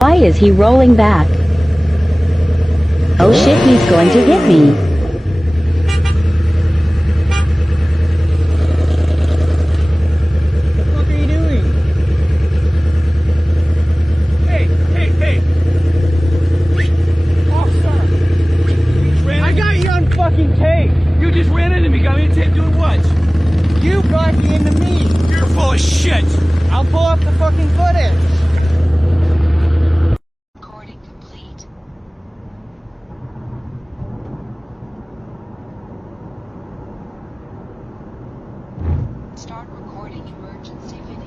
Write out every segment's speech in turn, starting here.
Why is he rolling back? Oh shit, he's going to hit me. What the fuck are you doing? Hey! Oh, stop! I got you on fucking tape! You just ran into me, got me on tape doing what? You got into me! You're full of shit! I'll pull up the fucking footage! Recording complete. Start recording emergency video.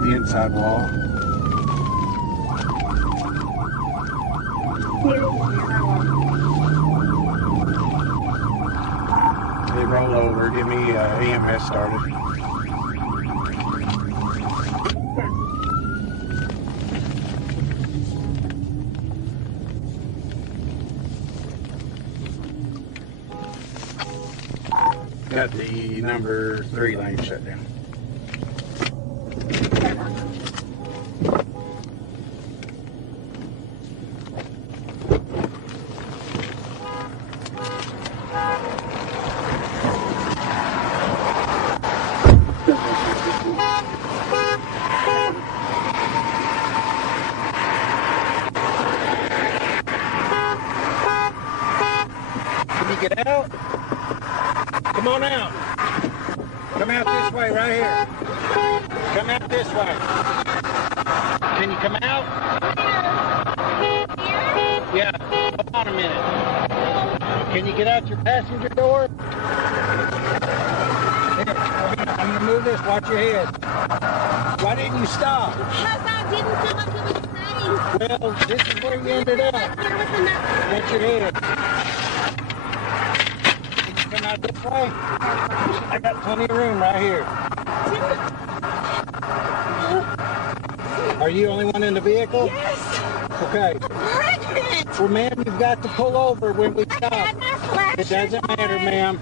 Inside wall. They roll over, get me EMS started. Got the number 3 lane shut down. Get out. Come on out. Come out this way, right here. Come out this way. Can you come out? Yeah. Hold on a minute. Can you get out your passenger door? Here, I'm going to move this. Watch your head. Why didn't you stop? Because I didn't feel like it was safe. Well, this is where you ended up. There was enough. Watch your head. Come out this way. I got plenty of room right here. Are you the only one in the vehicle? Yes. Okay. Pregnant. Well, ma'am, you've got to pull over when we I stop. had my flashers It doesn't matter, on. ma'am.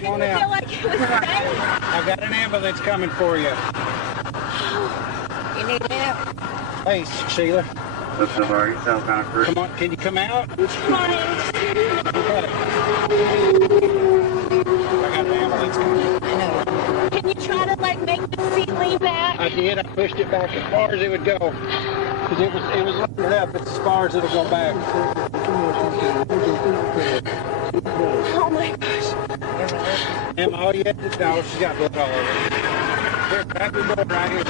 Come on I didn't feel out. like it was safe. I got an ambulance coming for you. You need help? Hey, Sheila. Sorry, southbound crew. Come on, can you come out? I'm trying. Okay. I got an ambulance coming. I know. Can you try to like make the seat lean back? I did. I pushed it back as far as it would go. Because it was loaded up. It's as far as it'll go back. Oh my gosh. Emma, all you have to know, she's got blood all over her. Here, grab your door right here.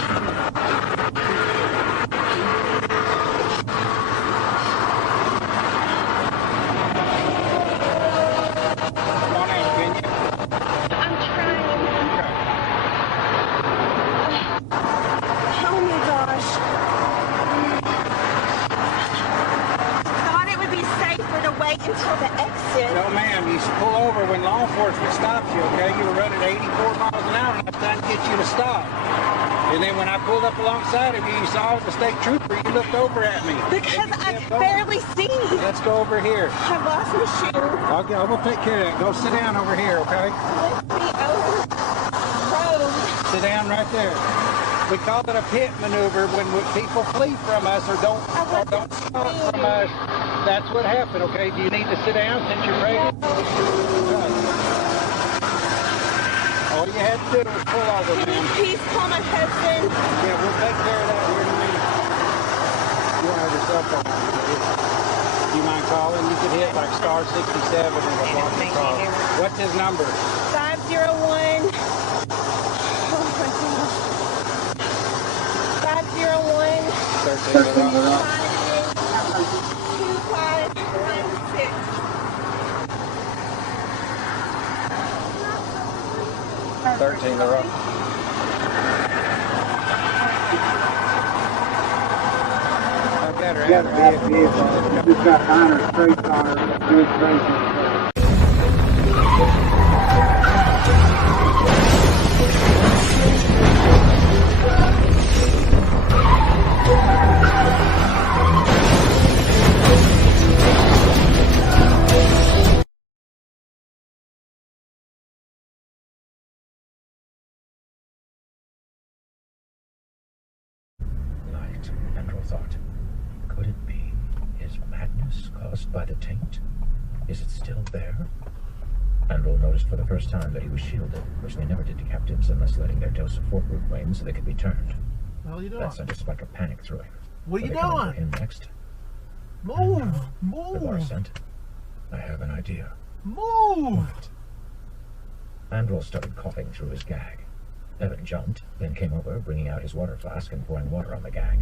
Come on out, can you? I'm trying. Okay. Oh my gosh. Thought it would be safer to wait until the exit. No, ma'am, you should pull over when law enforcement stops you, okay? You were running 84 miles an hour and I'm trying to get you to stop. And then when I pulled up alongside of you, you saw the state trooper, you looked over at me. Because I could barely see. Let's go over here. I lost my shoe. Okay, I will take care of that. Go sit down over here, okay? Let's be over the road. Sit down right there. We call it a pit maneuver when people flee from us or don't stop from us. That's what happened, okay? Do you need to sit down since you're pregnant? All you had to do was pull over, Can you ma'am. please call my husband? Yeah, we'll take care of that here in a minute. You don't have your cell phone on, do you? Do you mind calling? You could hit like star 67 and it'll block the call. What's his number? 501. Oh my gosh. 501. 2596. 13 the road. I better have a vehicle. Just got minor streets on her. Good streets. Andrew thought. Could it be his madness caused by the taint? Is it still there? Andrew noticed for the first time that he was shielded, which they never did to captives unless letting their dose of fork root flames so they could be turned. What are you doing? That sent a spike of panic through him. What are you Were they coming for doing? him next? Move! The bar Move! sent. I have an idea. Move! Andrew started coughing through his gag. Evan jumped, then came over, bringing out his water flask and pouring water on the gag.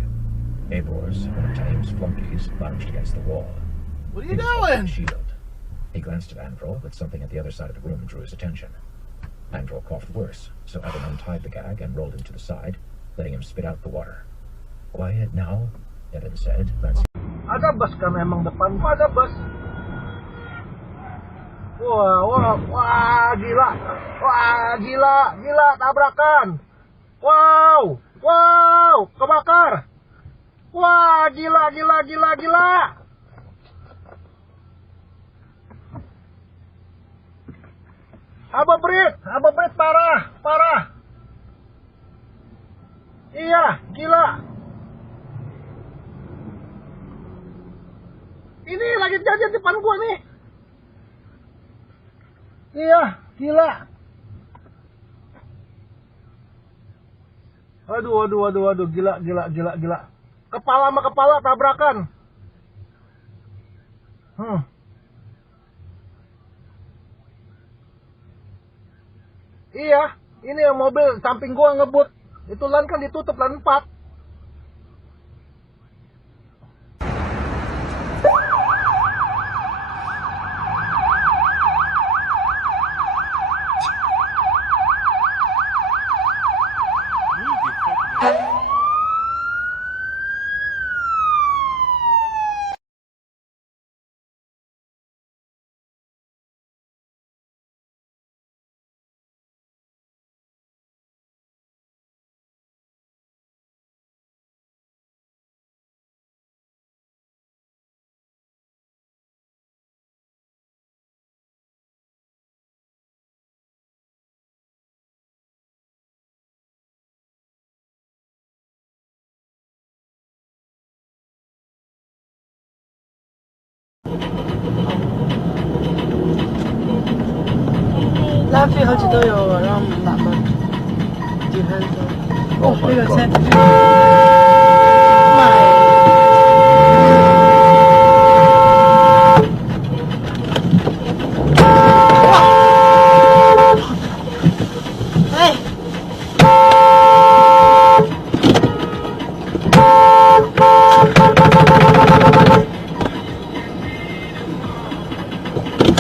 Abors, one of Taim's flunkies, lounged against the wall. What are He you was holding doing? a shield. He glanced at Andrew, but something at the other side of the room drew his attention. Andrew coughed worse, so Evan untied the gag and rolled him to the side, letting him spit out the water. Quiet now, Evan said, glancing. Ada bus ka memang depan? Ada bus. Wah, gila. Wah, gila, tabrakan. Wow, kebakar. Wah, gila. Ababrit, parah. Iya, gila. Ini lagi jajan depan gua nih. Iya, gila. Aduh, gila. Kepala sama kepala tabrakan. Iya, ini yang mobil samping gua ngebut. Itu lan kan ditutup, lan 4.拉菲好似都有讓500蚊，幾分鐘。哦，呢個車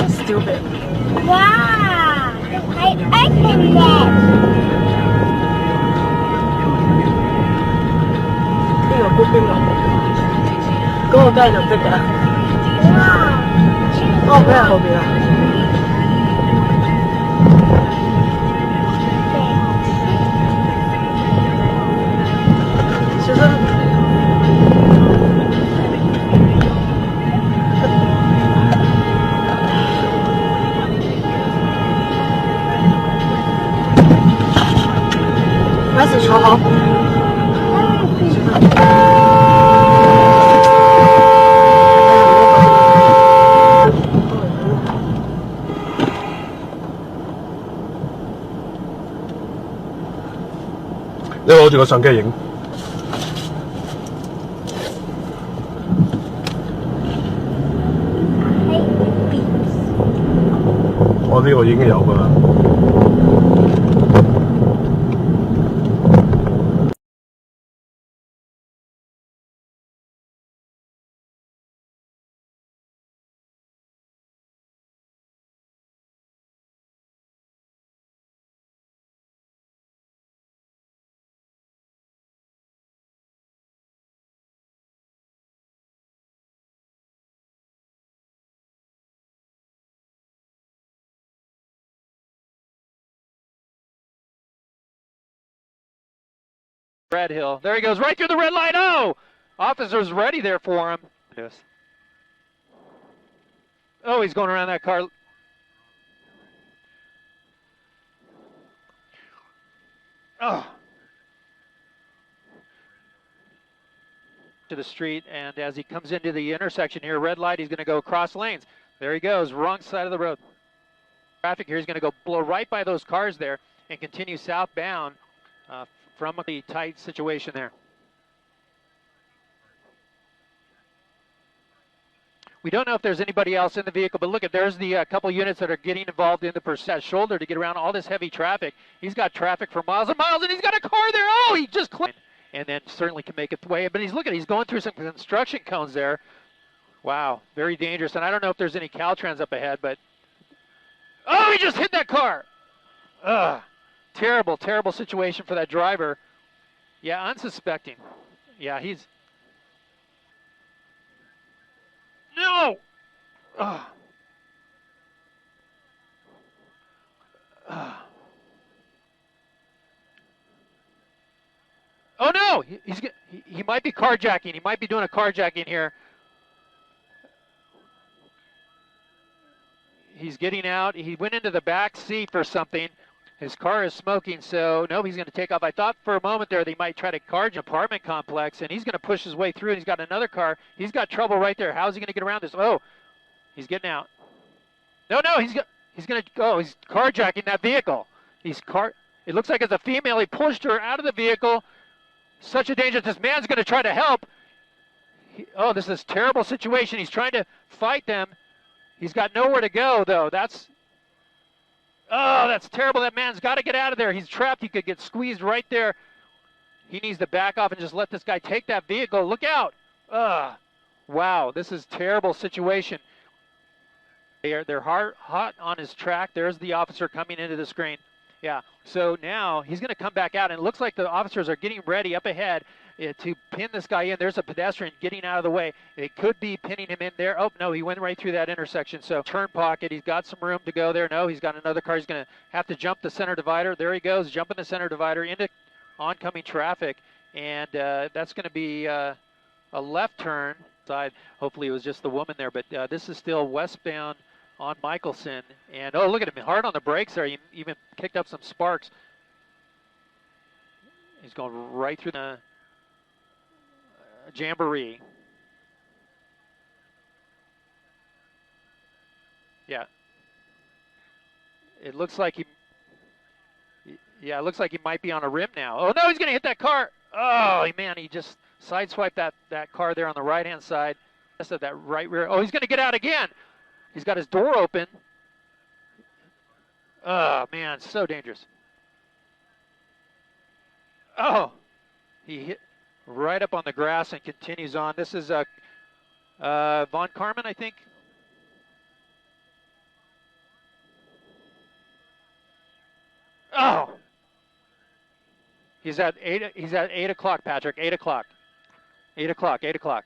，stupid。Wow! I opened it! 呢個搬邊個？嗰個梗係綠色㗎。Wow! 哦，佢喺後邊啊。小心！開始坐好。你攞住個相機影。我呢個已經有㗎啦。Red Hill. There he goes, right through the red light. Oh! Officer's ready there for him. Oh, he's going around that car. Oh. To the street, and as he comes into the intersection here, red light, he's going to go across lanes. There he goes, wrong side of the road. Traffic here is going to go blow right by those cars there and continue southbound from the tight situation there. We don't know if there's anybody else in the vehicle, but look at, there's the couple units that are getting involved in the shoulder to get around all this heavy traffic. He's got traffic for miles and miles, and he's got a car there. Oh, he just clipped. And then certainly can make its way. But he's going through some construction cones there. Wow, very dangerous. And I don't know if there's any Caltrans up ahead, but oh, he just hit that car. Ugh. Terrible, terrible situation for that driver. Yeah, unsuspecting. Yeah, he's... No! Ugh. Ugh. Oh no! He might be carjacking. He might be doing a carjacking here. He's getting out. He went into the back seat for something. His car is smoking, so no, he's going to take off. I thought for a moment there they might try to carjacking an apartment complex, and he's going to push his way through, and he's got another car. He's got trouble right there. How's he going to get around this? Oh, he's getting out. No, he's going to go. He's carjacking that vehicle. It looks like it's a female. He pushed her out of the vehicle. Such a danger. This man's going to try to help. Oh, this is a terrible situation. He's trying to fight them. He's got nowhere to go, though. That's terrible. That man's got to get out of there. He's trapped. He could get squeezed right there. He needs to back off and just let this guy take that vehicle. Look out. Wow, this is a terrible situation. They're hot on his track. There's the officer coming into the screen. Yeah, so now he's going to come back out, and it looks like the officers are getting ready up ahead to pin this guy in. There's a pedestrian getting out of the way. It could be pinning him in there. Oh, no, he went right through that intersection. So turn pocket, he's got some room to go there. No, he's got another car. He's going to have to jump the center divider. There he goes, jumping the center divider into oncoming traffic, and that's going to be a left turn side. Hopefully it was just the woman there, but this is still westbound on Michelson, and oh, look at him, hard on the brakes there. He even kicked up some sparks. He's going right through the Jamboree. Yeah. It looks like it looks like he might be on a rim now. Oh no, he's gonna hit that car. Oh man, he just sideswiped that car there on the right-hand side. Just at that right rear. Oh, he's gonna get out again. He's got his door open. Oh, man, so dangerous. Oh, he hit right up on the grass and continues on. This is Von Carmen, I think. Oh, he's at 8 o'clock, Patrick. 8 o'clock. 8 o'clock. 8 o'clock.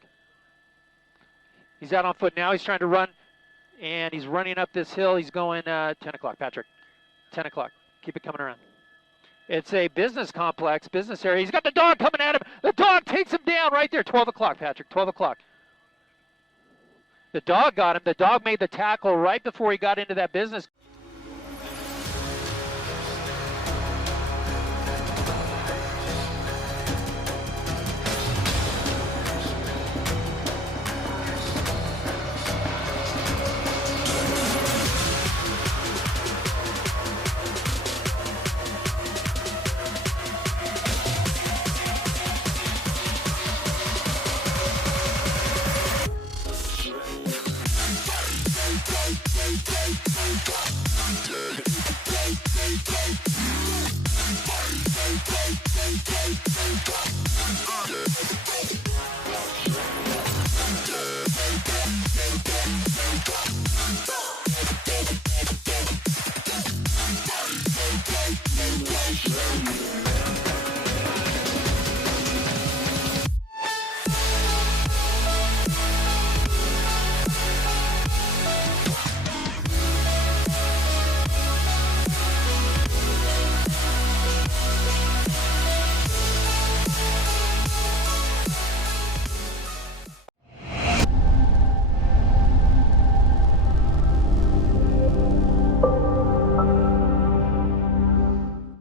He's out on foot now. He's trying to run. And he's running up this hill. He's going 10 o'clock, Patrick. 10 o'clock. Keep it coming around. It's a business complex, business area. He's got the dog coming at him. The dog takes him down right there. 12 o'clock, Patrick. 12 o'clock. The dog got him. The dog made the tackle right before he got into that business.